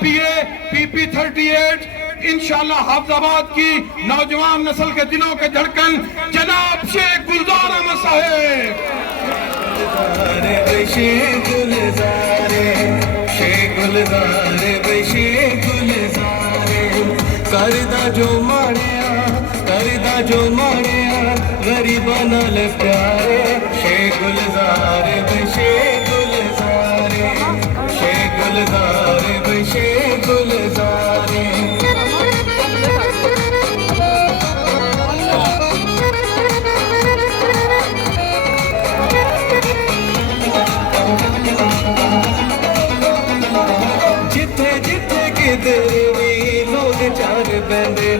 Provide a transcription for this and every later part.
LPA PP38 انشاءاللہ حافظ آباد کی نوجوان نسل کے دلوں کے دھڑکن جناب شیخ گلزار احمد صاحب. شیخ گلزار کردہ جو ماریا غریباں نال پیارے. شیخ گلزار شیخ گلزار شیخ گلزار شیخ گلزار. بھی لوگ چار بندے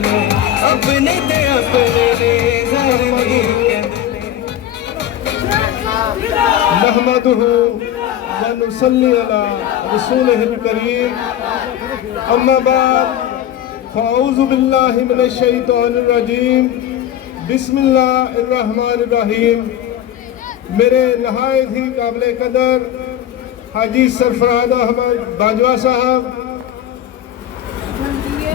اپنے گھر نحمدہ ونصلی علی رسولہ الکریم. اما بعد فاعوذ باللہ من الشیطان الرجیم. بسم اللہ الرحمن الرحیم. میرے نہایت ہی قابل قدر حاجی سرفراز احمد باجوہ صاحب،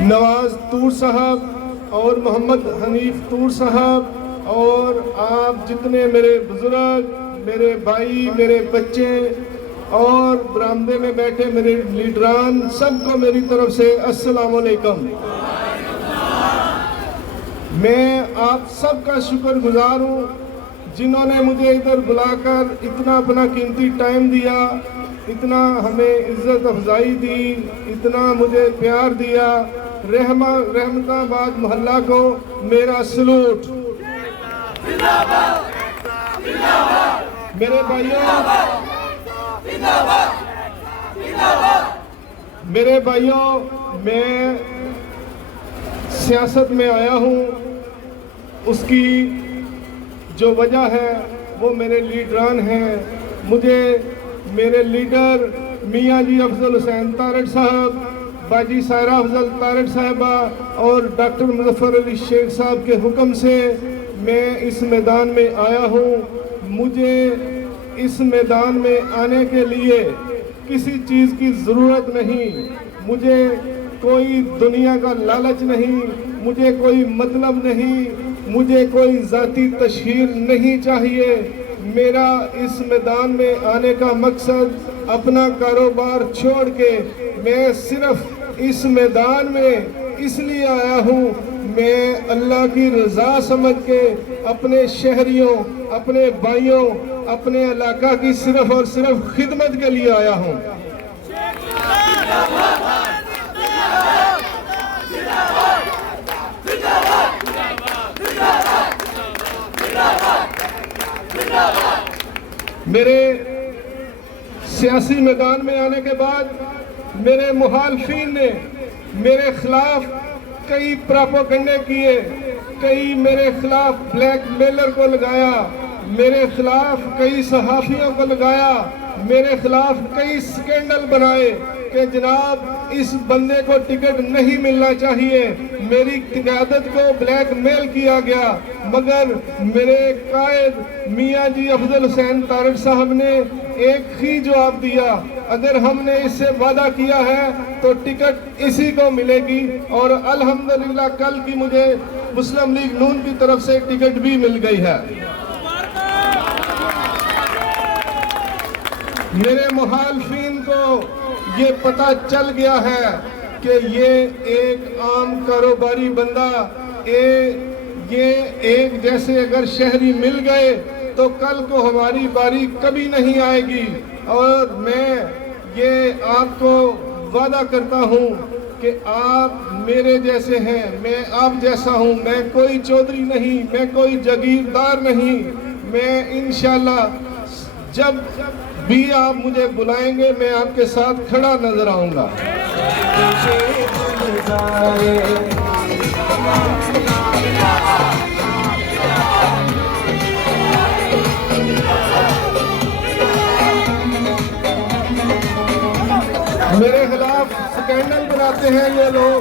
نواز طور صاحب اور محمد حنیف طور صاحب اور آپ جتنے میرے بزرگ، میرے بھائی، میرے بچے اور برآمدے میں بیٹھے میرے لیڈران، سب کو میری طرف سے السلام علیکم. میں آپ سب کا شکر گزار ہوں جنہوں نے مجھے ادھر بلا کر اتنا اپنا قیمتی ٹائم دیا، اتنا ہمیں عزت افزائی دی، اتنا مجھے پیار دیا. رحمت آباد محلہ کو میرا سلوٹ. میرے بھائیوں، میں سیاست میں آیا ہوں. اس کی جو وجہ ہے وہ میرے لیڈران ہیں. مجھے میرے لیڈر میاں جی افضل حسین تارڑ صاحب، باجی سائرہ افضل تارڑ صاحبہ اور ڈاکٹر مظفر علی شیخ صاحب کے حکم سے میں اس میدان میں آیا ہوں. مجھے اس میدان میں آنے کے لیے کسی چیز کی ضرورت نہیں. مجھے کوئی دنیا کا لالچ نہیں، مجھے کوئی مطلب نہیں، مجھے کوئی ذاتی تشہیر نہیں چاہیے. میرا اس میدان میں آنے کا مقصد اپنا کاروبار چھوڑ کے میں صرف اس میدان میں اس لیے آیا ہوں، میں اللہ کی رضا سمجھ کے اپنے شہریوں، اپنے بھائیوں، اپنے علاقہ کی صرف اور صرف خدمت کے لیے آیا ہوں. میرے سیاسی میدان میں آنے کے بعد میرے مخالفین نے میرے خلاف کئی پراپوگنڈے کیے، کئی میرے خلاف بلیک میلر کو لگایا، میرے خلاف کئی صحافیوں کو لگایا، میرے خلاف کئی سکینڈل بنائے کہ جناب اس بندے کو ٹکٹ نہیں ملنا چاہیے. میری قیادت کو بلیک میل کیا گیا، مگر میرے قائد میاں جی افضل حسین تارڑ صاحب نے ایک ہی جواب دیا، اگر ہم نے اس سے وعدہ کیا ہے تو ٹکٹ اسی کو ملے گی. اور الحمدللہ کل کی مجھے مسلم لیگ نون کی طرف سے ٹکٹ بھی مل گئی ہے. میرے مخالفین کو یہ پتہ چل گیا ہے کہ یہ ایک عام کاروباری بندہ، یہ ایک جیسے اگر شہری مل گئے تو کل کو ہماری باری کبھی نہیں آئے گی. اور میں یہ آپ کو وعدہ کرتا ہوں کہ آپ میرے جیسے ہیں، میں آپ جیسا ہوں. میں کوئی چودھری نہیں، میں کوئی جاگیردار نہیں. میں انشاءاللہ جب بھی آپ مجھے بلائیں گے میں آپ کے ساتھ کھڑا نظر آؤں گا. میرے خلاف سکینڈل بناتے ہیں یہ لوگ،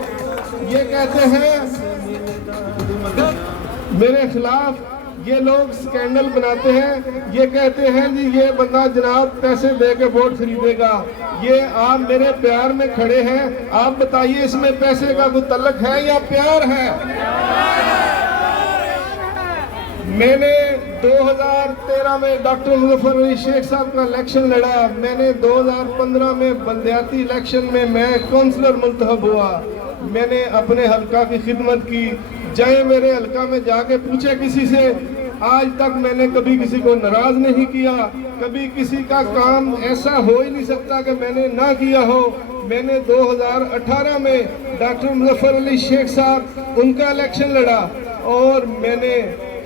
یہ کہتے ہیں میرے خلاف یہ لوگ سکینڈل بناتے ہیں، یہ کہتے ہیں جی یہ بندہ جناب پیسے دے کے ووٹ خریدے گا. یہ آپ میرے پیار میں کھڑے ہیں، آپ بتائیے اس میں پیسے کا کوئی تعلق ہے یا پیار ہے؟ میں نے 2013 میں ڈاکٹر مظفر علی شیخ صاحب کا الیکشن لڑا. میں نے 2015 میں بلدیاتی الیکشن میں کونسلر منتخب ہوا. میں نے اپنے حلقہ کی خدمت کی. جائیں میرے حلقہ میں جا کے پوچھے کسی سے، آج تک میں نے کبھی کسی کو ناراض نہیں کیا. کبھی کسی کا کام ایسا ہو ہی نہیں سکتا کہ میں نے نہ کیا ہو. میں نے 2018 میں ڈاکٹر مظفر علی شیخ صاحب ان کا الیکشن لڑا، اور میں نے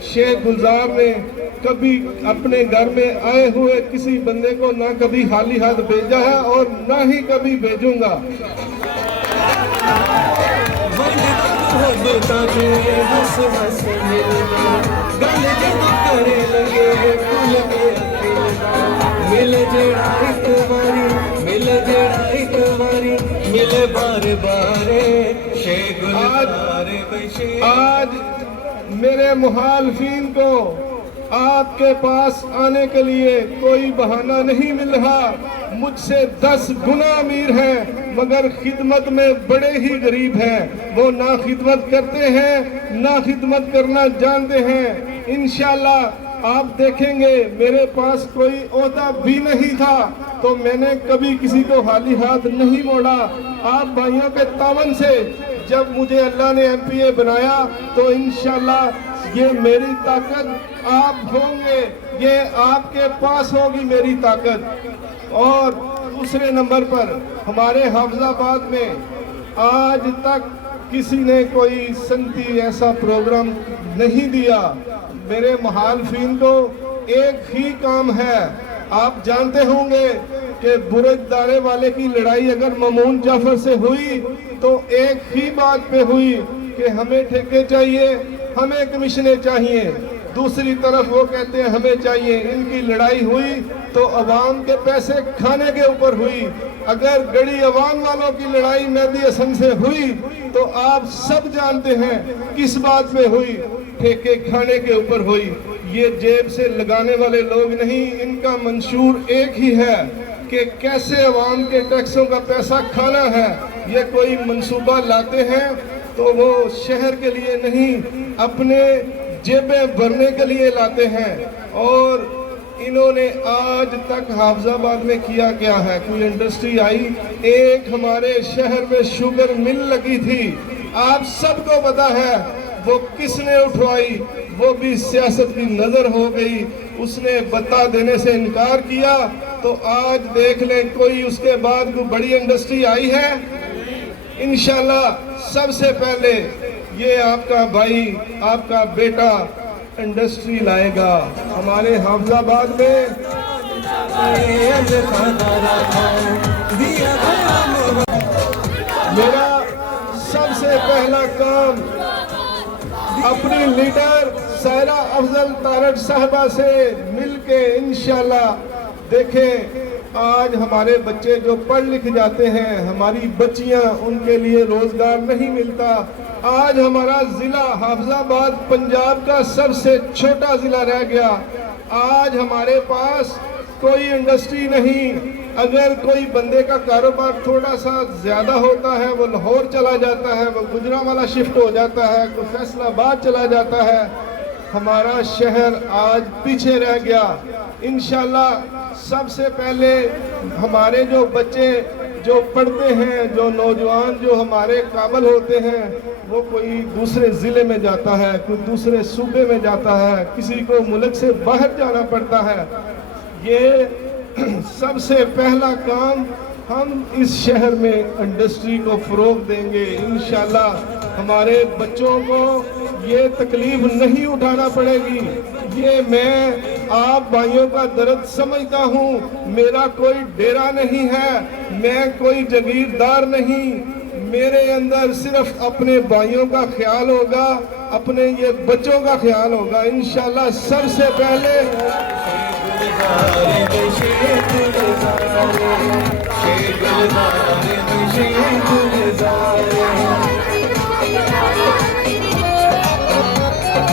شیخ گلزار میں کبھی اپنے گھر میں آئے ہوئے کسی بندے کو نہ کبھی خالی ہاتھ بھیجا ہے اور نہ ہی کبھی بھیجوں گا. مل جڑا ایک باری، مل جڑا ایک باری، مل بار بارے شیخ گلزار بشیر. آج میرے مخالفین کو آپ کے پاس آنے کے لیے کوئی بہانہ نہیں مل رہا. مجھ سے 10 گنا امیر ہیں مگر خدمت میں بڑے ہی غریب ہیں. وہ نہ خدمت کرتے ہیں نہ خدمت کرنا جانتے ہیں. انشاءاللہ آپ دیکھیں گے میرے پاس کوئی عہدہ بھی نہیں تھا تو میں نے کبھی کسی کو خالی ہاتھ نہیں موڑا. آپ بھائیوں کے تعاون سے جب مجھے اللہ نے ایم پی اے بنایا تو انشاءاللہ یہ میری طاقت آپ ہوں گے، یہ آپ کے پاس ہوگی میری طاقت. اور دوسرے نمبر پر ہمارے حافظ آباد میں آج تک کسی نے کوئی سنتی ایسا پروگرام نہیں دیا. میرے مخالفین کو ایک ہی کام ہے. آپ جانتے ہوں گے کہ برج دارے والے کی لڑائی اگر مامون جعفر سے ہوئی تو ایک ہی بات پہ ہوئی کہ ہمیں ٹھیکے چاہیے، ہمیں کمیشنیں چاہیے. دوسری طرف وہ کہتے ہیں ہمیں چاہیے. ان کی لڑائی ہوئی تو عوام کے پیسے کھانے کے اوپر ہوئی. اگر گڑی عوام والوں کی لڑائی مہدی حسن سے ہوئی تو آپ سب جانتے ہیں کس بات پہ ہوئی، ٹھیکے کھانے کے اوپر ہوئی. یہ جیب سے لگانے والے لوگ نہیں، ان کا منشور ایک ہی ہے کہ کیسے عوام کے ٹیکسوں کا پیسہ کھانا ہے. یہ کوئی منصوبہ لاتے ہیں تو وہ شہر کے لیے نہیں، اپنے جیبیں بھرنے کے لیے لاتے ہیں. اور انہوں نے آج تک حافظ آباد میں کیا کیا ہے؟ کوئی انڈسٹری آئی؟ ایک ہمارے شہر میں شوگر مل لگی تھی، آپ سب کو پتا ہے وہ کس نے اٹھوائی؟ وہ بھی سیاست کی نظر ہو گئی، اس نے بتا دینے سے انکار کیا. تو آج دیکھ لیں کوئی اس کے بعد کوئی بڑی انڈسٹری آئی ہے؟ انشاءاللہ سب سے پہلے یہ آپ کا بھائی، آپ کا بیٹا انڈسٹری لائے گا ہمارے حافظ آباد میں. میرا سب سے پہلا کام اپنی لیڈر سائرہ افضل تارڑ صاحبہ سے مل کے انشاءاللہ دیکھیں. آج ہمارے بچے جو پڑھ لکھ جاتے ہیں، ہماری بچیاں، ان کے لیے روزگار نہیں ملتا. آج ہمارا ضلع حافظ آباد پنجاب کا سب سے چھوٹا ضلع رہ گیا. آج ہمارے پاس کوئی انڈسٹری نہیں. اگر کوئی بندے کا کاروبار تھوڑا سا زیادہ ہوتا ہے وہ لاہور چلا جاتا ہے، وہ گجرانوالہ شفٹ ہو جاتا ہے، کوئی فیصل آباد چلا جاتا ہے. ہمارا شہر آج پیچھے رہ گیا. انشاءاللہ سب سے پہلے ہمارے جو بچے جو پڑھتے ہیں، جو نوجوان جو ہمارے قابل ہوتے ہیں، وہ کوئی دوسرے ضلع میں جاتا ہے، کوئی دوسرے صوبے میں جاتا ہے، کسی کو ملک سے باہر جانا پڑتا ہے. یہ سب سے پہلا کام ہم اس شہر میں انڈسٹری کو فروغ دیں گے. انشاءاللہ ہمارے بچوں کو یہ تکلیف نہیں اٹھانا پڑے گی. یہ میں آپ بھائیوں کا درد سمجھتا ہوں. میرا کوئی ڈیرا نہیں ہے، میں کوئی جاگیردار نہیں. میرے اندر صرف اپنے بھائیوں کا خیال ہوگا، اپنے یہ بچوں کا خیال ہوگا. انشاءاللہ سب سے پہلے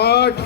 8